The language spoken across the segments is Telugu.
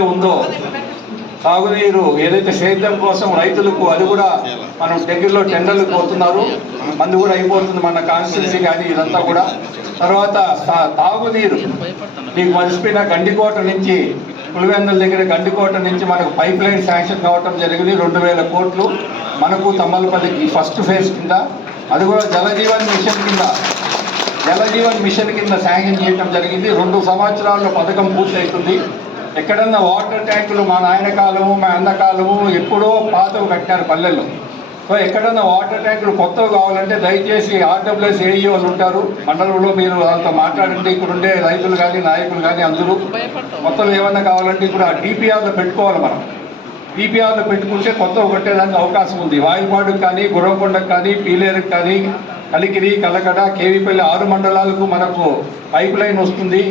ఉందో సాగునీరు ఏదైతే సేద్యం కోసం రైతులకు అది కూడా మనం దగ్గరలో టెండర్లు పోతున్నారు. మంది కూడా అయిపోతుంది మన కాన్స్టిట్యున్సీ కానీ ఇదంతా కూడా. తర్వాత తాగునీరు. మీకు మర్చిపోయిన గండికోట నుంచి పులివెందుల దగ్గర గండికోట నుంచి మనకు పైప్ లైన్ శాంక్షన్ కావటం జరిగింది. రెండు వేల కోట్లు మనకు తమ్మలపల్లికి ఫస్ట్ ఫేజ్ కింద. అది కూడా జలజీవన్ మిషన్ కింద. జలజీవన్ మిషన్ కింద శాంక్షన్ చేయడం జరిగింది. రెండు సంవత్సరాల్లో పథకం పూర్తి అవుతుంది ఎక్కడన్నా వాటర్ ట్యాంకులు మా నాయన కాలము మా అన్న కాలము ఎప్పుడో పాతవి కట్టారు పల్లెల్లో. సో ఎక్కడన్నా వాటర్ ట్యాంకులు కొత్తవి కావాలంటే దయచేసి ఆర్డబ్ల్యూఎస్ ఏఈ వాళ్ళు ఉంటారు. మండలంలో మీరు వాళ్ళతో మాట్లాడండి. ఇక్కడ ఉండే రైతులు కానీ నాయకులు కానీ అందరూ కొత్తవి ఏమన్నా కావాలంటే ఇప్పుడు ఆ డిపిఆర్లో పెట్టుకోవాలి మనం. డిపిఆర్లో పెట్టుకుంటే కొత్తవి కట్టేదానికి అవకాశం ఉంది. వాయుపాడుకు కానీ గుర్రంకొండకు కానీ పీలేరుకు కానీ కలికిరి కలకడ కేవీపల్లి ఆరు మండలాలకు మనకు పైప్ లైన్ వస్తుంది.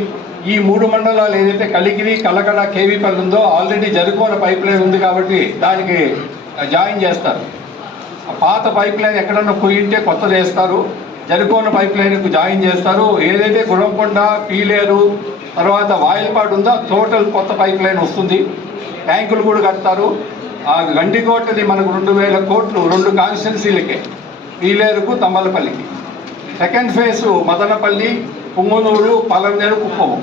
ఈ మూడు మండలాలు ఏదైతే కలికిరి కలకడ కేవీపల్లి ఉందో ఆల్రెడీ జరుకోల పైప్ లైన్ ఉంది కాబట్టి దానికి జాయిన్ చేస్తారు. పాత పైప్ లైన్ ఎక్కడన్నా పోయింటే కొత్తది వేస్తారు. జరుకోన పైప్ లైన్కు జాయిన్ చేస్తారు. ఏదైతే గుణంకొండ పీలేరు తర్వాత వాయిల్పాడు ఉందో టోటల్ కొత్త పైప్ లైన్ వస్తుంది. ట్యాంకులు కూడా కడతారు. ఆ గండికోటది మనకు రెండు వేల కోట్లు రెండు కాన్స్టిట్యున్సీలకే. పీలేరుకు తమ్మలపల్లికి. సెకండ్ ఫేజ్ మదనపల్లి పుంగనూరు పల్లెనేరు కుప్పము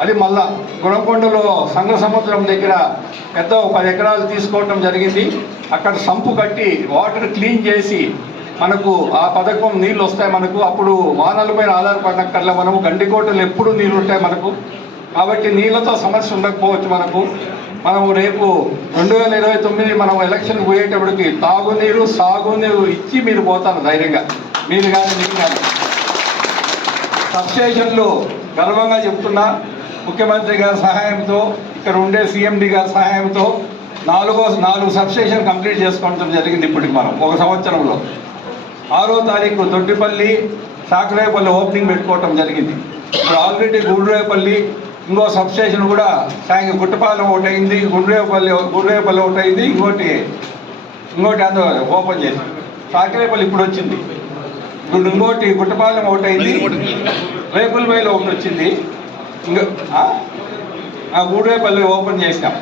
అది మళ్ళా గుణకొండలో సంఘ సముద్రం దగ్గర పెద్ద పది ఎకరాలు తీసుకోవటం జరిగింది. అక్కడ సంపు కట్టి వాటర్ క్లీన్ చేసి మనకు ఆ పథకం నీళ్ళు వస్తాయి మనకు. అప్పుడు వానలపైన ఆధారపడక్కర్లే మనము గండికోటలు ఎప్పుడు నీళ్ళు ఉంటాయి మనకు. కాబట్టి నీళ్ళతో సమస్య ఉండకపోవచ్చు మనకు. మనము రేపు రెండు వేల ఇరవై తొమ్మిది మనం ఎలక్షన్ పోయేటప్పటికి తాగునీరు సాగునీరు ఇచ్చి మీరు పోతారు ధైర్యంగా. మీరు కానీ మీరు కానీ. సబ్స్టేషన్లు గర్వంగా చెప్తున్నా. ముఖ్యమంత్రి గారి సహాయంతో ఇక్కడ ఉండే సీఎండి గారి సహాయంతో నాలుగో నాలుగు సబ్స్టేషన్ కంప్లీట్ చేసుకోవడం జరిగింది ఇప్పటికి మనం ఒక సంవత్సరంలో. ఆరో తారీఖు దొడ్డిపల్లి సాకరేపల్లి ఓపెనింగ్ పెట్టుకోవటం జరిగింది. ఇప్పుడు ఆల్రెడీ గుండ్రేపల్లి ఇంకో సబ్స్టేషన్ కూడా సాయంత్రం గుట్టపాలెం ఒకటి అయింది గుండ్రేపల్లి గుండ్రేపల్లి ఒకటి అయింది ఇంకోటి ఇంకోటి అందులో ఓపెన్ చేసి సాకరేపల్లి ఇప్పుడు వచ్చింది. ఇప్పుడు ఇంకోటి గుట్టపాలెం ఒకటి అయింది. రేపుల వేలు ఒకటి వచ్చింది. ఇంకా ఆ? గూడేపల్లి ఓపెన్ చేసినాం.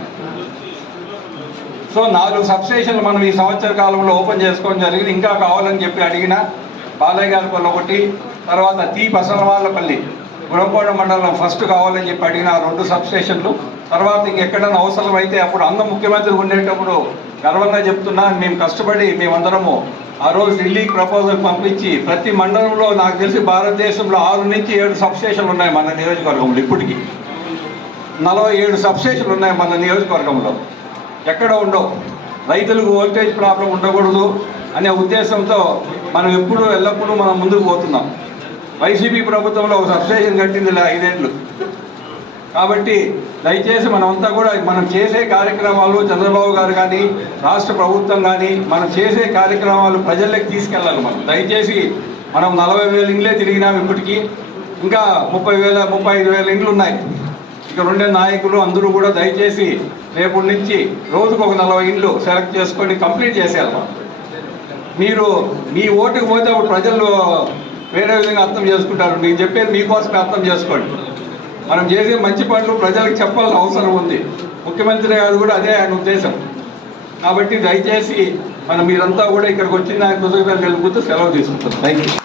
సో నాలుగు సబ్స్టేషన్లు మనం ఈ సంవత్సర కాలంలో ఓపెన్ చేసుకోవడం జరిగింది. ఇంకా కావాలని చెప్పి అడిగిన బాలయ్య గారిపల్లి ఒకటి తర్వాత తీ పసలవాళ్ళపల్లి గురంకోట మండలం ఫస్ట్ కావాలని చెప్పి అడిగిన రెండు సబ్స్టేషన్లు తర్వాత ఇంకెక్కడైనా అవసరం అయితే అప్పుడు అన్న ముఖ్యమంత్రి ఉండేటప్పుడు గర్వంగా చెప్తున్నా మేము కష్టపడి మేమందరము ఆ రోజు ఢిల్లీకి ప్రపోజల్ పంపించి ప్రతి మండలంలో నాకు తెలిసి భారతదేశంలో ఆరు నుంచి ఏడు సబ్స్టేషన్లు ఉన్నాయి మన నియోజకవర్గంలో ఇప్పటికి. నలభై ఏడు సబ్స్టేషన్లు ఉన్నాయి మన నియోజకవర్గంలో. ఎక్కడ ఉండవు. రైతులకు వోల్టేజ్ ప్రాబ్లం ఉండకూడదు అనే ఉద్దేశంతో మనం ఎప్పుడూ ఎల్లప్పుడూ మనం ముందుకు పోతున్నాం. వైసీపీ ప్రభుత్వంలో ఒక సబ్స్టేషన్ కట్టింది ఐదేళ్ళు. కాబట్టి దయచేసి మనమంతా కూడా మనం చేసే కార్యక్రమాలు చంద్రబాబు గారు కానీ రాష్ట్ర ప్రభుత్వం కానీ మనం చేసే కార్యక్రమాలు ప్రజలకు తీసుకెళ్ళాలి మనం. దయచేసి మనం నలభై వేల ఇండ్లే తిరిగినాం ఇప్పటికీ. ఇంకా ముప్పై వేల ముప్పై ఐదు వేల ఇండ్లు ఉన్నాయి. ఇక్కడ ఉండే నాయకులు అందరూ కూడా దయచేసి రేపటి నుంచి రోజుకు ఒక నలభై ఇండ్లు సెలెక్ట్ చేసుకొని కంప్లీట్ చేసేయాలి మనం. మీరు మీ ఓటుకు పోతే అప్పుడు ప్రజలు వేరే విధంగా అర్థం చేసుకుంటారు. నేను చెప్పేది మీకోసమే అర్థం చేసుకోండి. మనం చేసే మంచి పనులు ప్రజలకు చెప్పాల్సిన అవసరం ఉంది. ముఖ్యమంత్రి గారు కూడా అదే ఆయన ఉద్దేశం. కాబట్టి దయచేసి మనం మీరంతా కూడా ఇక్కడికి వచ్చిన ఆయన కృతజ్ఞతలు తెలుపుతూ సెలవు తీసుకుంటాం థ్యాంక్ యూ